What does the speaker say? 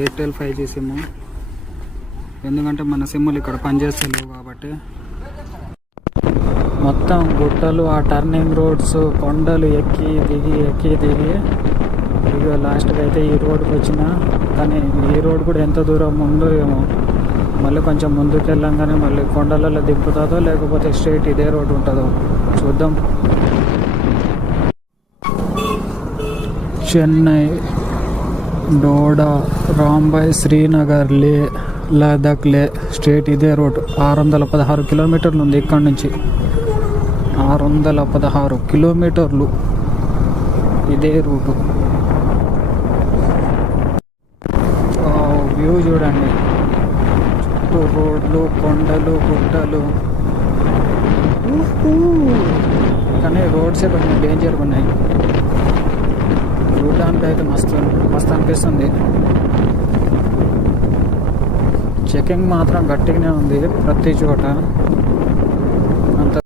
Airtel 5G SIM. ఎందుకంటే మన సిమ్ములు ఇక్కడ పనిచేస్తలేవు కాబట్టి. మొత్తం గుట్టలు, ఆ టర్నింగ్ రోడ్స్, కొండలు ఎక్కి దిగి ఇక లాస్ట్కి అయితే ఈ రోడ్కి వచ్చిన. కానీ ఈ రోడ్ కూడా ఎంత దూరం ఉందో ఏమో. మళ్ళీ కొంచెం ముందుకు వెళ్ళంగానే మళ్ళీ కొండలలో దింపుతుందో లేకపోతే స్ట్రైట్ ఇదే రోడ్ ఉంటుందో చూద్దాం. చెన్నై, డోడా, రాంబాయ్, శ్రీనగర్, లే, లదాఖ్, లే స్ట్రైట్ ఇదే రోడ్. 616 కిలోమీటర్లు ఉంది ఇక్కడ నుంచి. 616 కిలోమీటర్లు ఇదే రూటు. వ్యూ చూడండి, చుట్టూ రోడ్లు, కొండలు, గుట్టలు. కానీ రోడ్సే కొంచెం డేంజర్గా ఉన్నాయి. చూడడానికి అయితే మస్తు అనిపిస్తుంది. చెకింగ్ మాత్రం గట్టిగానే ఉంది ప్రతి చోట.